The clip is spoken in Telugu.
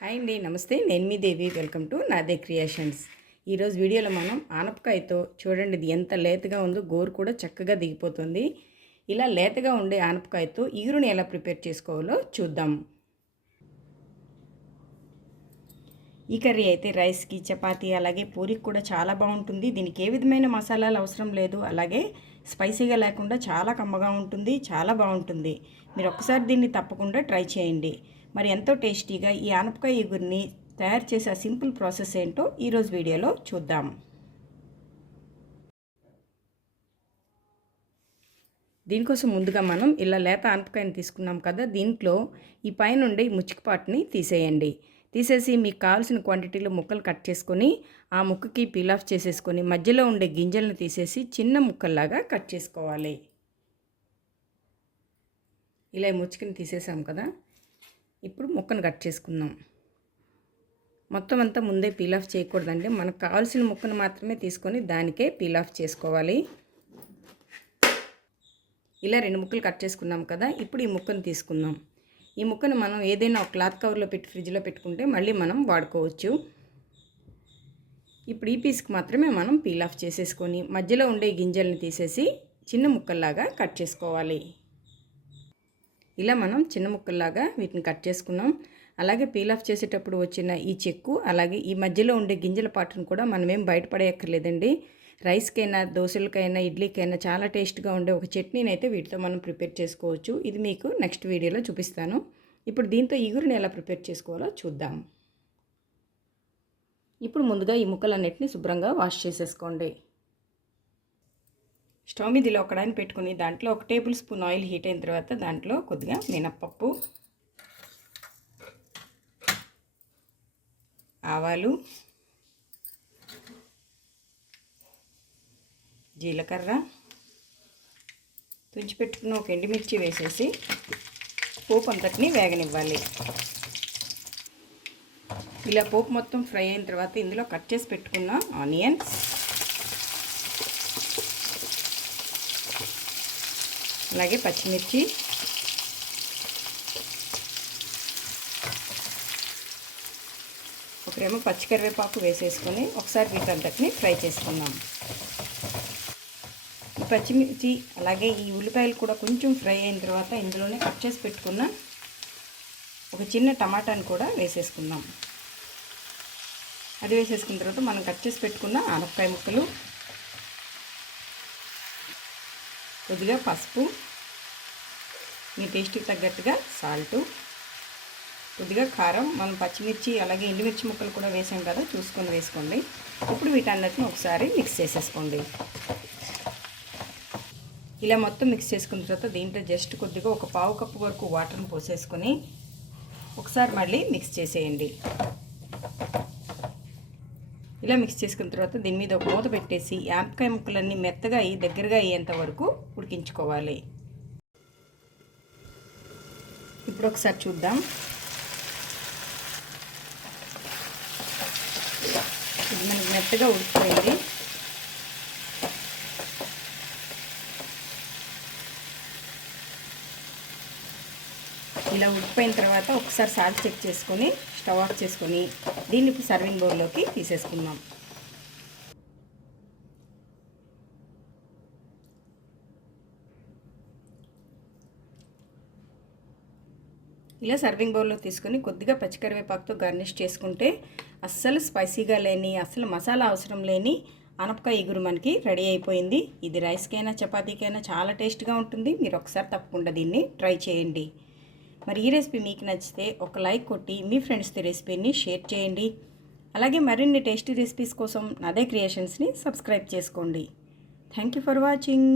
హాయ్ అండి నమస్తే. నేను మీ Devi. Welcome to Naade creations. ఈరోజు వీడియోలో మనం ఆనపకాయతో చూడండి ఇది ఎంత లేతగా ఉందో గోరు కూడా చక్కగా దిగిపోతుంది. ఇలా లేతగా ఉండే ఆనపకాయతో ఈరుని ఎలా ప్రిపేర్ చేసుకోవాలో చూద్దాం. ఈ కర్రీ అయితే రైస్కి చపాతీ అలాగే పూరికి కూడా చాలా బాగుంటుంది. దీనికి ఏ విధమైన మసాలాలు అవసరం లేదు. అలాగే స్పైసీగా లేకుండా చాలా కమ్మగా ఉంటుంది చాలా బాగుంటుంది. మీరు ఒక్కసారి దీన్ని తప్పకుండా ట్రై చేయండి. మరి ఎంతో టేస్టీగా ఈ ఆనపకాయ ఎగురిని తయారు చేసే ఆ సింపుల్ ప్రాసెస్ ఏంటో ఈరోజు వీడియోలో చూద్దాం. దీనికోసం ముందుగా మనం ఇలా లేత ఆనపకాయని తీసుకున్నాం కదా దీంట్లో ఈ పైన ఉండే ముచ్చుకుపాటుని తీసేయండి. తీసేసి మీకు కావాల్సిన క్వాంటిటీలో ముక్కలు కట్ చేసుకొని ఆ ముక్కకి పీల్ ఆఫ్ చేసేసుకొని మధ్యలో ఉండే గింజలను తీసేసి చిన్న ముక్కల్లాగా కట్ చేసుకోవాలి. ఇలా ముచ్చుకుని తీసేసాం కదా ఇప్పుడు ముక్కను కట్ చేసుకుందాం. మొత్తం అంతా ముందే పీల్ ఆఫ్ చేయకూడదండి. మనకు కావాల్సిన ముక్కను మాత్రమే తీసుకొని దానికే పీల్ ఆఫ్ చేసుకోవాలి. ఇలా రెండు ముక్కలు కట్ చేసుకున్నాం కదా ఇప్పుడు ఈ ముక్కను తీసుకుందాం. ఈ ముక్కను మనం ఏదైనా ఒక క్లాత్ కవర్లో పెట్టి ఫ్రిడ్జ్లో పెట్టుకుంటే మళ్ళీ మనం వాడుకోవచ్చు. ఇప్పుడు ఈ పీస్కి మాత్రమే మనం పీల్ ఆఫ్ చేసేసుకొని మధ్యలో ఉండే గింజల్ని తీసేసి చిన్న ముక్కల్లాగా కట్ చేసుకోవాలి. ఇలా మనం చిన్న ముక్కల్లాగా వీటిని కట్ చేసుకున్నాం. అలాగే పీల్ ఆఫ్ చేసేటప్పుడు వచ్చిన ఈ చెక్కు అలాగే ఈ మధ్యలో ఉండే గింజల పాటను కూడా మనమేం బయటపడేయక్కర్లేదండి. రైస్కైనా దోశలకైనా ఇడ్లీకైనా చాలా టేస్ట్గా ఉండే ఒక చట్నీని అయితే వీటితో మనం ప్రిపేర్ చేసుకోవచ్చు. ఇది మీకు నెక్స్ట్ వీడియోలో చూపిస్తాను. ఇప్పుడు దీంతో ఇగురుని ఎలా ప్రిపేర్ చేసుకోవాలో చూద్దాం. ఇప్పుడు ముందుగా ఈ ముక్కలన్నిటిని శుభ్రంగా వాష్ చేసేసుకోండి. స్టవ్ మీద ఇలా ఒక పెట్టుకుని దాంట్లో ఒక టేబుల్ స్పూన్ ఆయిల్ హీట్ అయిన తర్వాత దాంట్లో కొద్దిగా మినప్పప్పు ఆవాలు జీలకర్ర తుంచిపెట్టుకున్న ఒక ఎండుమిర్చి వేసేసి పోపు అంతటిని వేగనివ్వాలి. ఇలా పోపు మొత్తం ఫ్రై అయిన తర్వాత ఇందులో కట్ చేసి పెట్టుకున్న ఆనియన్స్ అలాగే పచ్చిమిర్చి. ఒకరేమో పచ్చికరివేపాకు వేసేసుకొని ఒకసారి వీటంతటిని ఫ్రై చేసుకుందాం. ఈ పచ్చిమిర్చి అలాగే ఈ ఉల్లిపాయలు కూడా కొంచెం ఫ్రై అయిన తర్వాత ఇందులోనే కట్ చేసి పెట్టుకున్న ఒక చిన్న టమాటాని కూడా వేసేసుకుందాం. అది వేసేసుకున్న తర్వాత మనం కట్ చేసి పెట్టుకున్న ఆనపకాయ ముక్కలు కొద్దిగా పసుపు. మీ టేస్ట్కి తగ్గట్టుగా సాల్టు. కొద్దిగా కారం మనం పచ్చిమిర్చి అలాగే ఎండుమిర్చి ముక్కలు కూడా వేసాం కదా చూసుకొని వేసుకోండి. ఇప్పుడు వీటన్నిటిని ఒకసారి మిక్స్ చేసేసుకోండి. ఇలా మొత్తం మిక్స్ చేసుకున్న తర్వాత దీంట్లో జస్ట్ కొద్దిగా ఒక పావు కప్పు వరకు వాటర్ని పోసేసుకొని ఒకసారి మళ్ళీ మిక్స్ చేసేయండి. ఇలా మిక్స్ చేసుకున్న తర్వాత దీని మీద ఒక మూత పెట్టేసి యాపకాయ ముక్కలన్నీ మెత్తగా అయ్యి దగ్గరగా అయ్యేంత వరకు ఉడికించుకోవాలి. ఇప్పుడు ఒకసారి చూద్దాం. ఇది మనకి మెత్తగా ఉడికిపోయింది. ఇలా ఉడికిపోయిన తర్వాత ఒకసారి సాల్ట్ చెక్ చేసుకొని స్టవ్ ఆఫ్ చేసుకొని దీన్ని ఇప్పుడు సర్వింగ్ బౌల్లోకి తీసేసుకుందాం. ఇలా సర్వింగ్ బౌల్లో తీసుకొని కొద్దిగా పచ్చికరివేపాకుతో గార్నిష్ చేసుకుంటే అస్సలు స్పైసీగా లేని అస్సలు మసాలా అవసరం లేని అనపకాయ ఇగురు మనకి రెడీ అయిపోయింది. ఇది రైస్కైనా చపాతీకైనా చాలా టేస్ట్గా ఉంటుంది. మీరు ఒకసారి తప్పకుండా దీన్ని ట్రై చేయండి. మరి ఈ రెసిపీ మీకు నచ్చితే ఒక లైక్ కొట్టి మీ ఫ్రెండ్స్తో రెసిపీని షేర్ చేయండి. అలాగే మరిన్ని టేస్టీ రెసిపీస్ కోసం నాదే క్రియేషన్స్ని సబ్స్క్రైబ్ చేసుకోండి. Thank you for watching.